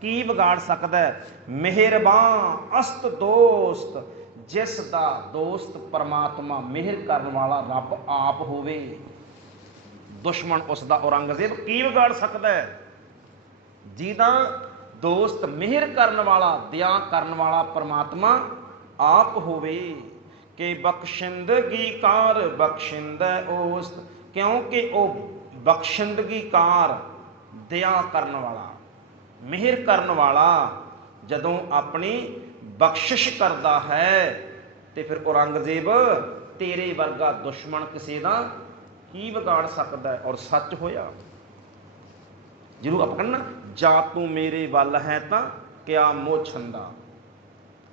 ਕੀ ਵਿਗਾੜ ਸਕਦਾ ਹੈ? ਮਿਹਰਬਾਨ ਅਸਤ ਦੋਸਤ, ਜਿਸ ਦਾ ਦੋਸਤ ਪਰਮਾਤਮਾ ਮਿਹਰ ਕਰਨ ਵਾਲਾ ਰੱਬ ਆਪ ਹੋਵੇ। ਦੁਸ਼ਮਣ ਉਸ ਦਾ ਔਰੰਗਜ਼ੇਬ ਕੀ ਵਿਗਾੜ ਸਕਦਾ ਹੈ? ਜਿਹਦਾ ਦੋਸਤ ਮਿਹਰ ਕਰਨ ਵਾਲਾ, ਦਇਆ ਕਰਨ ਵਾਲਾ ਪਰਮਾਤਮਾ ਆਪ ਹੋਵੇ। ਕਿ ਬਖਸ਼ਿੰਦਗੀ ਕਾਰ ਬਖਸ਼ਿੰਦੈ ਓਸਤ, ਕਿਉਂਕਿ ਉਹ ਬਖਸ਼ਿੰਦਗੀ ਕਾਰ, ਦਇਆ ਕਰਨ ਵਾਲਾ, ਮਿਹਰ ਕਰਨ ਵਾਲਾ ਜਦੋਂ ਆਪਣੀ ਬਖਸ਼ਿਸ਼ ਕਰਦਾ ਹੈ, ਤੇ ਫਿਰ ਔਰੰਗਜ਼ੇਬ ਤੇਰੇ ਵਰਗਾ ਦੁਸ਼ਮਣ ਕਿਸੇ ਦਾ ਕੀ ਵਿਗਾੜ ਸਕਦਾ ਹੈ? ਔਰ ਸੱਚ ਹੋਇਆ। ਜਿਹਨੂੰ ਆਪਾਂ ਕਹਿੰਦੇ ਨਾ, ਜਾਂ ਤੂੰ ਮੇਰੇ ਵੱਲ ਹੈ ਤਾਂ ਕਿਆ ਮੋਹ ਛੰਦਾ,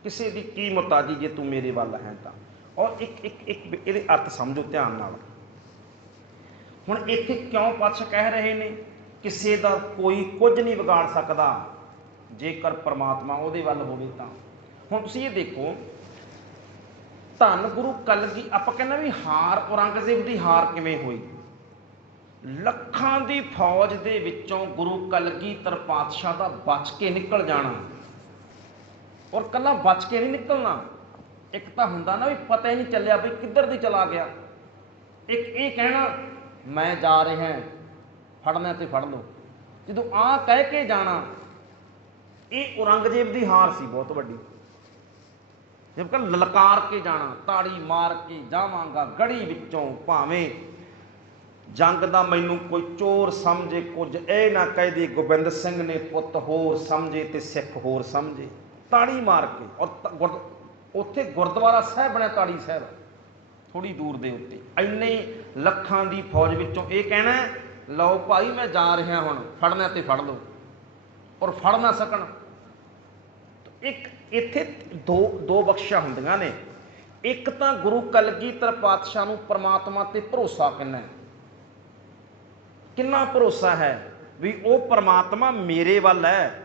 ਕਿਸੇ ਦੀ ਕੀ ਮੁਹਤਾਜੀ ਜੇ ਤੂੰ ਮੇਰੇ ਵੱਲ ਹੈ ਤਾਂ। ਔਰ ਇੱਕ ਇਹਦੇ ਅਰਥ ਸਮਝੋ ਧਿਆਨ ਨਾਲ। ਹੁਣ ਇੱਥੇ ਕਿਉਂ ਪਾਤਸ਼ਾਹ ਕਹਿ ਰਹੇ ਨੇ ਕਿਸੇ ਦਾ ਕੋਈ ਕੁਝ ਨਹੀਂ ਵਿਗਾੜ ਸਕਦਾ ਜੇਕਰ ਪਰਮਾਤਮਾ ਉਹਦੇ ਵੱਲ ਹੋਵੇ ਤਾਂ। ਹੁਣ ਤੁਸੀਂ ਇਹ ਦੇਖੋ, ਧੰਨ ਗੁਰੂ ਕਲਗੀ, ਆਪਾਂ ਕਹਿੰਦੇ ਵੀ ਹਾਰ ਔਰੰਗਜ਼ੇਬ ਦੀ ਹਾਰ ਕਿਵੇਂ ਹੋਈ? ਲੱਖਾਂ ਦੀ ਫੌਜ ਦੇ ਵਿੱਚੋਂ ਗੁਰੂ ਕਲਗੀਧਰ ਪਾਤਸ਼ਾਹ ਦਾ ਬਚ ਕੇ ਨਿਕਲ ਜਾਣਾ। ਔਰ ਕੱਲਾ ਬਚ ਕੇ ਨਹੀਂ ਨਿਕਲਣਾ, ਇੱਕ ਤਾਂ ਹੁੰਦਾ ਨਾ ਵੀ ਪਤਾ ਹੀ ਨਹੀਂ ਚੱਲਿਆ ਵੀ ਕਿੱਧਰ ਦੀ ਚਲਾ ਗਿਆ। ਇੱਕ ਇਹ ਕਹਿਣਾ ਮੈਂ ਜਾ ਰਿਹਾ ਫੜਨਾ ਤੇ ਫੜ ਲਓ, ਜਦੋਂ ਆਹ ਕਹਿ ਕੇ ਜਾਣਾ, ਇਹ ਔਰੰਗਜ਼ੇਬ ਦੀ ਹਾਰ ਸੀ ਬਹੁਤ ਵੱਡੀ। ਜਦ ਕਿ ਲਲਕਾਰ ਕੇ ਜਾਣਾ, ਤਾੜੀ ਮਾਰ ਕੇ ਜਾਵਾਂਗਾ ਗੜੀ ਵਿੱਚੋਂ, ਭਾਵੇਂ ਜੰਗ ਦਾ ਮੈਨੂੰ ਕੋਈ ਚੋਰ ਸਮਝੇ, ਕੁਝ ਇਹ ਨਾ ਕਹਿ ਦੇ ਗੋਬਿੰਦ ਸਿੰਘ ਨੇ ਪੁੱਤ ਹੋਰ ਸਮਝੇ ਤੇ ਸਿੱਖ ਹੋਰ ਸਮਝੇ, ਤਾੜੀ ਮਾਰ ਕੇ। ਔਰ ਉੱਥੇ ਗੁਰਦੁਆਰਾ ਸਾਹਿਬ ਬਣਿਆ ਤਾੜੀ ਸਾਹਿਬ, ਥੋੜੀ ਦੂਰ ਦੇ ਉੱਤੇ, ਇੰਨੇ ਲੱਖਾਂ ਦੀ ਫੌਜ ਵਿੱਚੋਂ ਇਹ ਕਹਿਣਾ ਲਓ ਭਾਈ ਮੈਂ ਜਾ ਰਿਹਾ ਹੁਣ, ਫੜਨਾ ਤੇ ਫੜ ਲਓ, ਔਰ ਫੜ ਨਾ ਸਕਣ। ਇੱਕ ਇੱਥੇ ਦੋ ਬਖਸ਼ਾਂ ਹੁੰਦੀਆਂ ਨੇ। ਇੱਕ ਤਾਂ ਗੁਰੂ ਕਲਗੀਧਰ ਪਾਤਸ਼ਾਹ ਨੂੰ ਪ੍ਰਮਾਤਮਾ ਤੇ ਭਰੋਸਾ ਕਿੰਨਾ ਭਰੋਸਾ ਹੈ ਵੀ ਉਹ ਪ੍ਰਮਾਤਮਾ ਮੇਰੇ ਵੱਲ ਹੈ,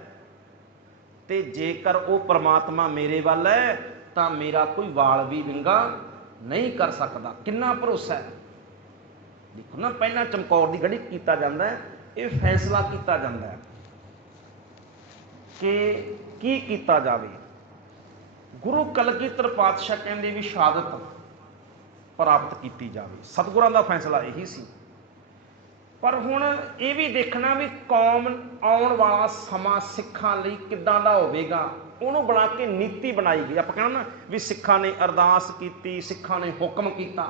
ਤੇ ਜੇਕਰ ਉਹ ਪ੍ਰਮਾਤਮਾ ਮੇਰੇ ਵੱਲ ਹੈ ਤਾਂ ਮੇਰਾ ਕੋਈ ਵਾਲ ਵੀ ਵਿੰਗਾ ਨਹੀਂ ਕਰ ਸਕਦਾ। ਕਿੰਨਾ ਭਰੋਸਾ ਹੈ। ਦੇਖੋ ਨਾ, ਪਹਿਲਾਂ ਚਮਕੌਰ ਦੀ ਗੜੀ ਕੀਤਾ ਜਾਂਦਾ ਹੈ, ਇਹ ਫੈਸਲਾ ਕੀਤਾ ਜਾਂਦਾ ਹੈ ਕਿ ਕੀ ਕੀਤਾ ਜਾਵੇ। ਗੁਰੂ ਕਲਗੀਧਰ ਪਾਤਸ਼ਾਹ ਕਹਿੰਦੇ ਵੀ ਸ਼ਹਾਦਤ ਪ੍ਰਾਪਤ ਕੀਤੀ ਜਾਵੇ, ਸਤਿਗੁਰਾਂ ਦਾ ਫੈਸਲਾ ਇਹੀ ਸੀ। ਪਰ ਹੁਣ ਇਹ ਵੀ ਦੇਖਣਾ ਵੀ ਕੌਮ ਆਉਣ ਵਾਲਾ ਸਮਾਂ ਸਿੱਖਾਂ ਲਈ ਕਿੱਦਾਂ ਦਾ ਹੋਵੇਗਾ, ਉਹਨੂੰ ਬਣਾ ਕੇ ਨੀਤੀ ਬਣਾਈ ਗਈ। ਆਪਾਂ ਕਹਿਣਾ ਨਾ ਵੀ ਸਿੱਖਾਂ ਨੇ ਅਰਦਾਸ ਕੀਤੀ, ਸਿੱਖਾਂ ਨੇ ਹੁਕਮ ਕੀਤਾ,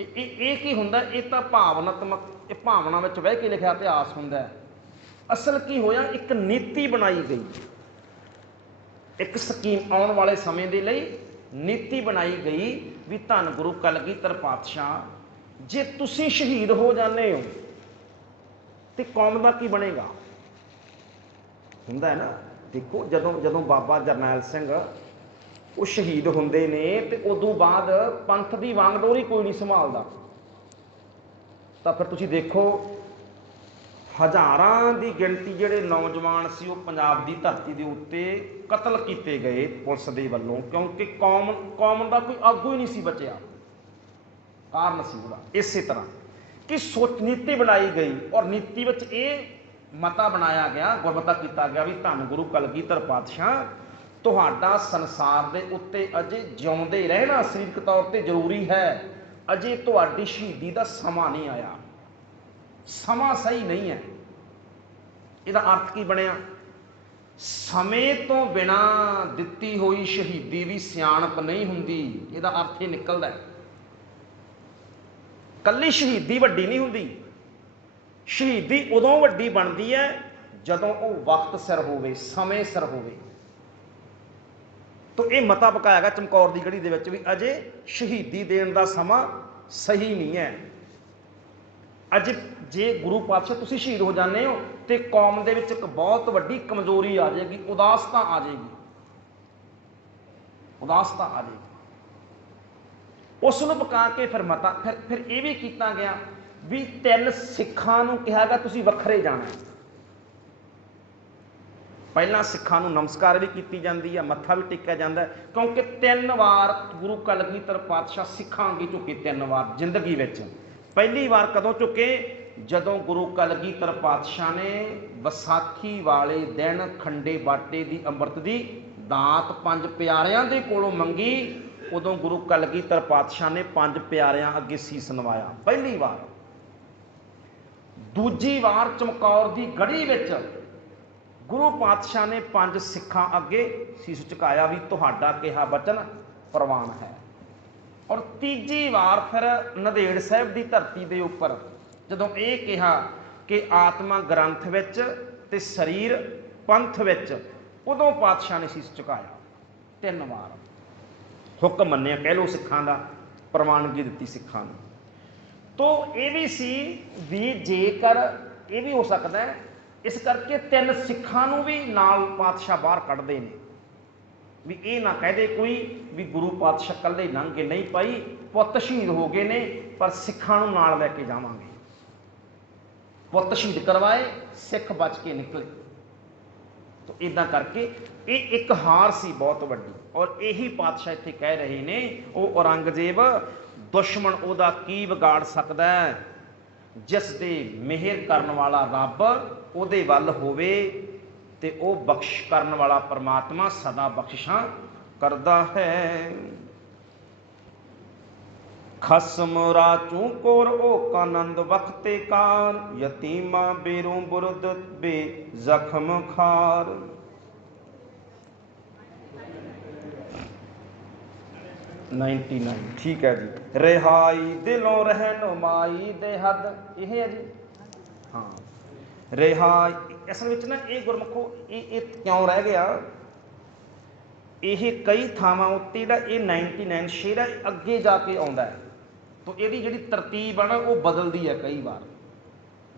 ਇਹ ਕੀ ਹੁੰਦਾ? ਇਹ ਤਾਂ ਭਾਵਨਾਤਮਕ, ਇਹ ਭਾਵਨਾ ਵਿੱਚ ਵਹਿ ਕੇ ਲਿਖਿਆ ਇਤਿਹਾਸ ਹੁੰਦਾ ਹੈ। ਅਸਲ ਕੀ ਹੋਇਆ, ਇੱਕ ਨੀਤੀ ਬਣਾਈ ਗਈ, ਇੱਕ ਸਕੀਮ ਆਉਣ ਵਾਲੇ ਸਮੇਂ ਦੇ ਲਈ ਨੀਤੀ ਬਣਾਈ ਗਈ ਵੀ ਧੰਨ ਗੁਰੂ ਕਲਗੀਧਰ ਪਾਤਸ਼ਾਹ, ਜੇ ਤੁਸੀਂ ਸ਼ਹੀਦ ਹੋ ਜਾਂਦੇ ਹੋ ਤੇ ਕੌਮ ਦਾ ਕੀ ਬਣੇਗਾ? ਹੁੰਦਾ ਹੈ ਨਾ। ਦੇਖੋ, ਜਦੋਂ ਬਾਬਾ ਜਰਨੈਲ ਸਿੰਘ ਉਹ ਸ਼ਹੀਦ ਹੁੰਦੇ ਨੇ ਤੇ ਉਦੋਂ ਬਾਅਦ ਪੰਥ ਦੀ ਵਾਂਗਡੋਰੀ ਕੋਈ ਨਹੀਂ ਸੰਭਾਲਦਾ, ਤਾਂ ਫਿਰ ਤੁਸੀਂ ਦੇਖੋ ਹਜ਼ਾਰਾਂ ਦੀ ਗਿਣਤੀ ਜਿਹੜੇ ਨੌਜਵਾਨ ਸੀ ਉਹ ਪੰਜਾਬ ਦੀ ਧਰਤੀ ਦੇ ਉੱਤੇ ਕਤਲ ਕੀਤੇ ਗਏ ਪੁਲਿਸ ਦੇ ਵੱਲੋਂ, ਕਿਉਂਕਿ ਕੌਮ ਦਾ ਕੋਈ ਆਗੂ ਹੀ ਨਹੀਂ ਸੀ ਬਚਿਆ। ਕਾਰਨ ਸੀ ਉਹਦਾ ਇਸੇ ਤਰ੍ਹਾਂ ਕਿ ਨੀਤੀ ਬਣਾਈ ਗਈ, ਔਰ ਨੀਤੀ ਵਿੱਚ ਇਹ ਮਤਾ ਬਣਾਇਆ ਗਿਆ, ਗੁਰਮਤਾ ਕੀਤਾ ਗਿਆ ਵੀ ਧੰਨ ਗੁਰੂ ਕਲਗੀਧਰ ਪਾਤਸ਼ਾਹ, ਤੁਹਾਡਾ ਸੰਸਾਰ ਦੇ ਉੱਤੇ ਅਜੇ ਜਿਉਂਦੇ ਰਹਿਣਾ ਸਰੀਰਕ ਤੌਰ ਤੇ ਜ਼ਰੂਰੀ ਹੈ, ਅਜੇ ਤੁਹਾਡੀ ਸ਼ਹੀਦੀ ਦਾ ਸਮਾਂ ਨਹੀਂ ਆਇਆ, ਸਮਾਂ ਸਹੀ ਨਹੀਂ ਹੈ। ਇਹਦਾ ਅਰਥ ਕੀ ਬਣਿਆ? ਸਮੇਂ ਤੋਂ ਬਿਨਾਂ ਦਿੱਤੀ ਹੋਈ ਸ਼ਹੀਦੀ ਵੀ ਸਿਆਣਪ ਨਹੀਂ ਹੁੰਦੀ। ਇਹਦਾ ਅਰਥ ਇਹ ਨਿਕਲਦਾ, ਕੱਲੀ ਸ਼ਹੀਦੀ ਵੱਡੀ ਨਹੀਂ ਹੁੰਦੀ, ਸ਼ਹੀਦੀ ਉਦੋਂ ਵੱਡੀ ਬਣਦੀ ਹੈ ਜਦੋਂ ਉਹ ਵਕਤ ਸਿਰ ਹੋਵੇ, ਸਮੇਂ ਸਿਰ ਹੋਵੇ। ਤਾਂ ਇਹ ਮਤਾ ਪਕਾਇਆ ਗਿਆ ਚਮਕੌਰ ਦੀ ਗੜੀ ਦੇ ਵਿੱਚ ਵੀ ਅਜੇ ਸ਼ਹੀਦੀ ਦੇਣ ਦਾ ਸਮਾਂ ਸਹੀ ਨਹੀਂ ਹੈ। ਅੱਜ ਜੇ ਗੁਰੂ ਪਾਤਸ਼ਾਹ ਤੁਸੀਂ ਸ਼ਹੀਦ ਹੋ ਜਾਂਦੇ ਹੋ ਤੇ ਕੌਮ ਦੇ ਵਿੱਚ ਇੱਕ ਬਹੁਤ ਵੱਡੀ ਕਮਜ਼ੋਰੀ ਆ ਜਾਏਗੀ, ਉਦਾਸਤਾ ਆ ਜਾਏਗੀ, ਉਦਾਸਤਾ ਆ ਜਾਏਗੀ। ਉਸ ਨੂੰ ਪਕਾ ਕੇ ਫਿਰ ਮਤਾ ਫਿਰ ਇਹ ਵੀ ਕੀਤਾ ਗਿਆ ਵੀ 3 ਸਿੱਖਾਂ ਨੂੰ ਕਿਹਾ ਗਿਆ ਤੁਸੀਂ ਵੱਖਰੇ ਜਾਣਾ। ਪਹਿਲਾਂ ਸਿੱਖਾਂ ਨੂੰ ਨਮਸਕਾਰ ਵੀ ਕੀਤੀ ਜਾਂਦੀ ਹੈ, ਮੱਥਾ ਵੀ ਟੇਕਿਆ ਜਾਂਦਾ ਹੈ, ਕਿਉਂਕਿ 3 ਵਾਰ ਗੁਰੂ ਕਲਗੀਧਰ ਪਾਤਸ਼ਾਹ ਸਿੱਖਾਂ ਅੱਗੇ ਝੁਕੇ, 3 ਵਾਰ ਜ਼ਿੰਦਗੀ ਵਿੱਚ। ਪਹਿਲੀ ਵਾਰ ਕਦੋਂ ਝੁਕੇ? ਜਦੋਂ ਗੁਰੂ ਕਲਗੀਧਰ ਪਾਤਸ਼ਾਹ ਨੇ ਵਿਸਾਖੀ ਵਾਲੇ ਦਿਨ ਖੰਡੇ ਬਾਟੇ ਦੀ ਅੰਮ੍ਰਿਤ ਦੀ ਦਾਤ 5 ਪਿਆਰਿਆਂ ਦੇ ਕੋਲੋਂ ਮੰਗੀ। ਉਦੋਂ ਗੁਰੂ ਕਲਗੀਧਰ ਪਾਤਸ਼ਾਹ ਨੇ 5 ਪਿਆਰਿਆਂ ਅੱਗੇ ਸੀਸ ਨਵਾਇਆ, ਪਹਿਲੀ ਵਾਰ। ਦੂਜੀ ਵਾਰ ਚਮਕੌਰ ਦੀ ਗੜੀ ਵਿੱਚ ਗੁਰੂ ਪਾਤਸ਼ਾਹ ਨੇ 5 ਸਿੱਖਾਂ ਅੱਗੇ ਸੀਸ ਝੁਕਾਇਆ ਵੀ ਤੁਹਾਡਾ ਕਿਹਾ ਬਚਨ ਪ੍ਰਵਾਨ ਹੈ। ਔਰ ਤੀਜੀ ਵਾਰ ਫਿਰ ਨੰਦੇੜ ਸਾਹਿਬ ਦੀ ਧਰਤੀ ਦੇ ਉੱਪਰ ਜਦੋਂ ਇਹ ਕਿਹਾ ਕਿ ਆਤਮਾ ਗ੍ਰੰਥ ਵਿੱਚ ਤੇ ਸਰੀਰ ਪੰਥ ਵਿੱਚ, ਉਦੋਂ ਪਾਤਸ਼ਾਹ ਨੇ ਸੀਸ ਝੁਕਾਇਆ। 3 ਵਾਰ ਹੁਕਮ ਮੰਨਿਆ, ਕਹਿ ਲਓ ਸਿੱਖਾਂ ਦਾ, ਪ੍ਰਵਾਨਗੀ ਦਿੱਤੀ ਸਿੱਖਾਂ ਨੂੰ। ਤੋ ਇਹ ਵੀ ਸੀ ਵੀ ਜੇਕਰ ਇਹ ਵੀ ਹੋ ਸਕਦਾ ਹੈ, ਇਸ ਕਰਕੇ 3 ਸਿੱਖਾਂ ਨੂੰ ਵੀ ਨਾਲ ਪਾਤਸ਼ਾਹ ਬਾਹਰ ਕੱਢਦੇ ਨੇ ਵੀ ਇਹ ਨਾ ਕਹਿ ਦੇ ਕੋਈ ਵੀ ਗੁਰੂ ਪਾਤਸ਼ਾਹ ਇਕੱਲੇ ਲੰਘ ਕੇ ਨਹੀਂ ਪਾਈ, ਪੁੱਤ ਸ਼ਹੀਦ ਹੋ ਗਏ ਨੇ ਪਰ ਸਿੱਖਾਂ ਨੂੰ ਨਾਲ ਲੈ ਕੇ ਜਾਵਾਂਗੇ। ਪੁੱਤ ਸ਼ਹੀਦ ਕਰਵਾਏ, ਸਿੱਖ ਬਚ ਕੇ ਨਿਕਲੇ। ਤਾਂ ਇੱਦਾਂ ਕਰਕੇ ਇਹ ਇੱਕ ਹਾਰ ਸੀ ਬਹੁਤ ਵੱਡੀ। ਔਰ ਇਹੀ ਪਾਤਸ਼ਾਹ ਇੱਥੇ ਕਹਿ ਰਹੇ ਨੇ, ਉਹ ਔਰੰਗਜ਼ੇਬ ਦੁਸ਼ਮਣ ਉਹਦਾ ਕੀ ਵਿਗਾੜ ਸਕਦਾ ਹੈ, ਜਿਸ ਦੇ ਮਿਹਰ ਕਰਨ ਵਾਲਾ ਰੱਬ ਉਹਦੇ ਵੱਲ ਹੋਵੇ ਤੇ ਉਹ ਬਖਸ਼ ਕਰਨ ਵਾਲਾ ਪਰਮਾਤਮਾ ਸਦਾ ਬਖਸ਼ਿਸ਼ਾਂ करदा है। खसम राचू कोर ओ कानंद वक्ते कार, यतीमा बेरों बुरद बे जख्म खार। 99 ठीक है जी। रिहाई दिलों रहनुमाई दे हद, यह है जी। हाँ रिहाई असल ਵਿੱਚ ਨਾ ਇਹ ਗੁਰਮੁਖੋ ਇਹ ਕਿਉਂ ਰਹਿ ਗਿਆ, ਇਹ ਕਈ ਥਾਵਾਂ ਉੱਤੇ ਜਿਹੜਾ ਇਹ 99 ਸ਼ੇਰ ਹੈ ਅੱਗੇ ਜਾ ਕੇ ਆਉਂਦਾ ਹੈ, तो ਇਹਦੀ ਜਿਹੜੀ ਤਰਤੀਬ ਆ ਨਾ ਉਹ ਬਦਲਦੀ ਹੈ ਕਈ ਵਾਰ।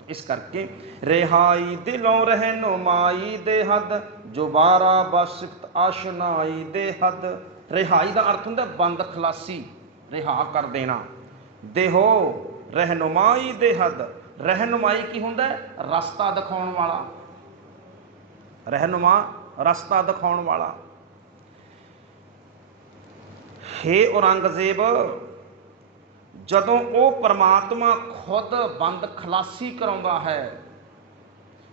ਇਸ ਕਰਕੇ ਰਿਹਾਈ ਦਿਲੋਂ ਰਹਿਨੁਮਾਈ ਦੇ ਹੱਦ, ਜੁਬਾਰਾ ਬਸਿਫਤ ਆਸ਼ਨਾਈ ਦੇ ਹੱਦ। ਰਿਹਾਈ ਦਾ ਅਰਥ ਹੁੰਦਾ ਬੰਦ ਖਲਾਸੀ, ਰਿਹਾ ਕਰ ਦੇਣਾ। ਦੇਹੋ ਰਹਿਨੁਮਾਈ ਦੇ ਹੱਦ, ਰਹਿਨੁਮਾਈ ਕੀ ਹੁੰਦਾ? ਰਸਤਾ ਦਿਖਾਉਣ ਵਾਲਾ, ਰਹਿਨੁਮਾ ਰਸਤਾ ਦਿਖਾਉਣ ਵਾਲਾ। ਹੇ ਔਰੰਗਜ਼ੇਬ, ਜਦੋਂ ਉਹ ਪਰਮਾਤਮਾ ਖੁਦ ਬੰਦ ਖਲਾਸੀ ਕਰਾਉਂਦਾ ਹੈ,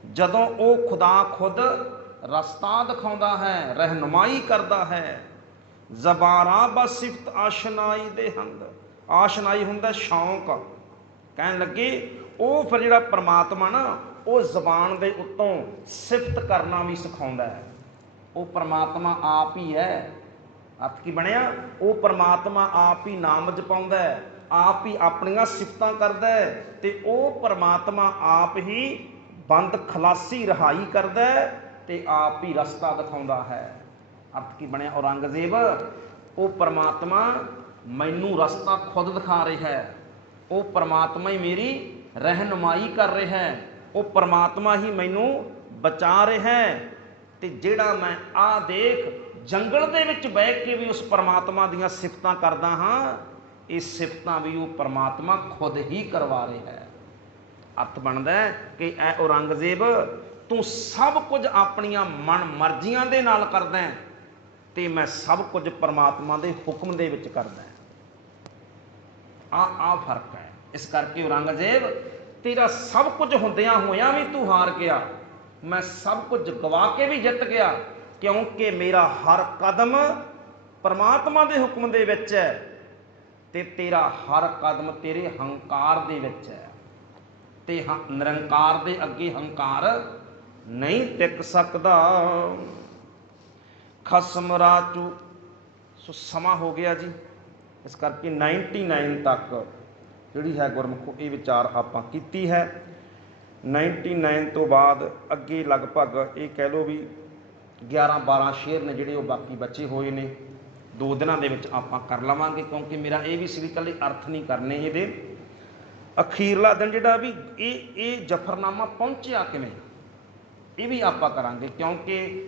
ਜਦੋਂ ਉਹ ਖੁਦਾ ਖੁਦ ਰਸਤਾ ਦਿਖਾਉਂਦਾ ਹੈ, ਰਹਿਨੁਮਾਈ ਕਰਦਾ ਹੈ। ਜ਼ਬਾਰਾ ਬਸਿਫਤ ਆਸ਼ਨਾਈ ਦੇ ਹੰਦ, ਆਸ਼ਨਾਈ ਹੁੰਦਾ ਸ਼ੌਂਕ। ਕਹਿਣ ਲੱਗੇ ਉਹ ਫਿਰ ਜਿਹੜਾ ਪਰਮਾਤਮਾ ਨਾ ਉਹ ਜ਼ਬਾਨ ਦੇ ਉੱਤੋਂ ਸਿਫਤ ਕਰਨਾ ਵੀ ਸਿਖਾਉਂਦਾ ਹੈ। ਉਹ ਪਰਮਾਤਮਾ ਆਪ ਹੀ ਹੈ। ਅਰਥ ਕੀ ਬਣਿਆ? ਉਹ ਪਰਮਾਤਮਾ ਆਪ ਹੀ ਨਾਮ ਜਪਾਉਂਦਾ ਹੈ, ਆਪ ਹੀ ਆਪਣੀਆਂ ਸਿਫਤਾਂ ਕਰਦਾ ਹੈ, ਤੇ ਉਹ ਪਰਮਾਤਮਾ ਆਪ ਹੀ ਬੰਦ ਖਲਾਸੀ ਰਿਹਾਈ ਕਰਦਾ ਹੈ ਤੇ ਆਪ ਹੀ ਰਸਤਾ ਦਿਖਾਉਂਦਾ ਹੈ। ਅਰਥ ਕੀ ਬਣਿਆ? ਔਰੰਗਜ਼ੇਬ, ਉਹ ਪਰਮਾਤਮਾ ਮੈਨੂੰ ਰਸਤਾ ਖੁਦ ਦਿਖਾ ਰਿਹਾ ਹੈ, ਉਹ ਪਰਮਾਤਮਾ ਹੀ ਮੇਰੀ ਰਹਿਨੁਮਾਈ ਕਰ ਰਿਹਾ ਹੈ, ਉਹ ਪਰਮਾਤਮਾ ਹੀ ਮੈਨੂੰ ਬਚਾ ਰਿਹਾ ਹੈ। ਤੇ ਜਿਹੜਾ ਮੈਂ ਆਹ ਦੇਖ ਜੰਗਲ ਦੇ ਵਿੱਚ ਬਹਿ ਕੇ ਵੀ ਉਸ ਪਰਮਾਤਮਾ ਦੀਆਂ ਸਿਫਤਾਂ ਕਰਦਾ ਹਾਂ, ਇਹ ਸਿਫਤਾਂ ਵੀ ਉਹ ਪਰਮਾਤਮਾ ਖੁਦ ਹੀ ਕਰਵਾ ਰਿਹਾ ਹੈ। ਅਰਥ ਬਣਦਾ ਕਿ ਐ ਔਰੰਗਜ਼ੇਬ, ਤੂੰ ਸਭ ਕੁਝ ਆਪਣੀਆਂ ਮਨ ਮਰਜ਼ੀਆਂ ਦੇ ਨਾਲ ਕਰਦਾ ਹੈ ਤੇ ਮੈਂ ਸਭ ਕੁਝ ਪਰਮਾਤਮਾ ਦੇ ਹੁਕਮ ਦੇ ਵਿੱਚ ਕਰਦਾ। ਆ ਫਰਕ ਹੈ। ਇਸ ਕਰਕੇ ਔਰੰਗਜ਼ੇਬ, ਤੇਰਾ ਸਭ ਕੁਝ ਹੁੰਦਿਆਂ ਹੋਇਆਂ ਵੀ ਤੂੰ ਹਾਰ ਗਿਆ, ਮੈਂ ਸਭ ਕੁਝ ਗਵਾ ਕੇ ਵੀ ਜਿੱਤ ਗਿਆ, ਕਿਉਂਕਿ ਮੇਰਾ ਹਰ ਕਦਮ ਪਰਮਾਤਮਾ ਦੇ ਹੁਕਮ ਦੇ ਵਿੱਚ ਹੈ ਤੇ ਤੇਰਾ ਹਰ ਕਦਮ ਤੇਰੇ ਹੰਕਾਰ ਦੇ ਵਿੱਚ ਹੈ, ਤੇ ਨਿਰੰਕਾਰ ਦੇ ਅੱਗੇ ਹੰਕਾਰ ਨਹੀਂ ਟਿਕ ਸਕਦਾ। ਖਸਮ ਰਾਚੂ, ਸੋ ਸਮਾਂ ਹੋ ਗਿਆ ਜੀ। ਇਸ ਕਰਕੇ 99 ਤੱਕ ਜਿਹੜੀ ਹੈ ਗੁਰਮੁਖੋ ਇਹ ਵਿਚਾਰ ਆਪਾਂ ਕੀਤੀ ਹੈ। 99 ਤੋਂ ਬਾਅਦ ਅੱਗੇ ਲਗਭਗ ਇਹ ਕਹਿ ਲਓ ਵੀ 11-12 ਸ਼ੇਰ ਨੇ ਜਿਹੜੇ ਉਹ ਬਾਕੀ ਬਚੇ ਹੋਏ ਨੇ, 2 ਦਿਨਾਂ ਦੇ ਵਿੱਚ ਆਪਾਂ ਕਰ ਲਵਾਂਗੇ, ਕਿਉਂਕਿ ਮੇਰਾ ਇਹ ਵੀ ਸੀ ਵੀ ਇਕੱਲੇ ਅਰਥ ਨਹੀਂ ਕਰਨੇ ਇਹਦੇ। ਅਖੀਰਲਾ ਦਿਨ ਜਿਹੜਾ ਵੀ ਇਹ ਜਫਰਨਾਮਾ ਪਹੁੰਚਿਆ ਕਿਵੇਂ, ਇਹ ਵੀ ਆਪਾਂ ਕਰਾਂਗੇ, ਕਿਉਂਕਿ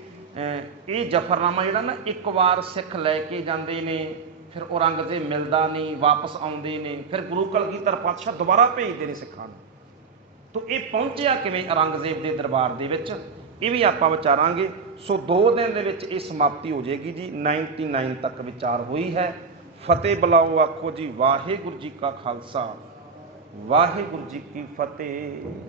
ਇਹ ਜਫਰਨਾਮਾ ਜਿਹੜਾ ਨਾ ਇੱਕ ਵਾਰ ਸਿੱਖ ਲੈ ਕੇ ਜਾਂਦੇ ਨੇ, ਫਿਰ ਔਰੰਗਜ਼ੇਬ ਮਿਲਦਾ ਨਹੀਂ, ਵਾਪਸ ਆਉਂਦੇ ਨੇ, ਫਿਰ ਗੁਰੂ ਕਲਗੀਧਰ ਪਾਤਸ਼ਾਹ ਦੁਬਾਰਾ ਭੇਜਦੇ ਨੇ ਸਿੱਖਾਂ ਨੂੰ। ਤੋ ਇਹ ਪਹੁੰਚਿਆ ਕਿਵੇਂ ਔਰੰਗਜ਼ੇਬ ਦੇ ਦਰਬਾਰ ਦੇ ਵਿੱਚ, ਇਹ ਵੀ ਆਪਾਂ ਵਿਚਾਰਾਂਗੇ। ਸੋ 2 ਦਿਨ ਦੇ ਵਿੱਚ ਇਹ ਸਮਾਪਤੀ ਹੋ ਜਾਏਗੀ ਜੀ। 99 ਤੱਕ ਵਿਚਾਰ ਹੋਈ ਹੈ। ਫਤਿਹ ਬੁਲਾਓ, ਆਖੋ ਜੀ ਵਾਹਿਗੁਰੂ ਜੀ ਕਾ ਖਾਲਸਾ, ਵਾਹਿਗੁਰੂ ਜੀ ਕੀ ਫਤਿਹ।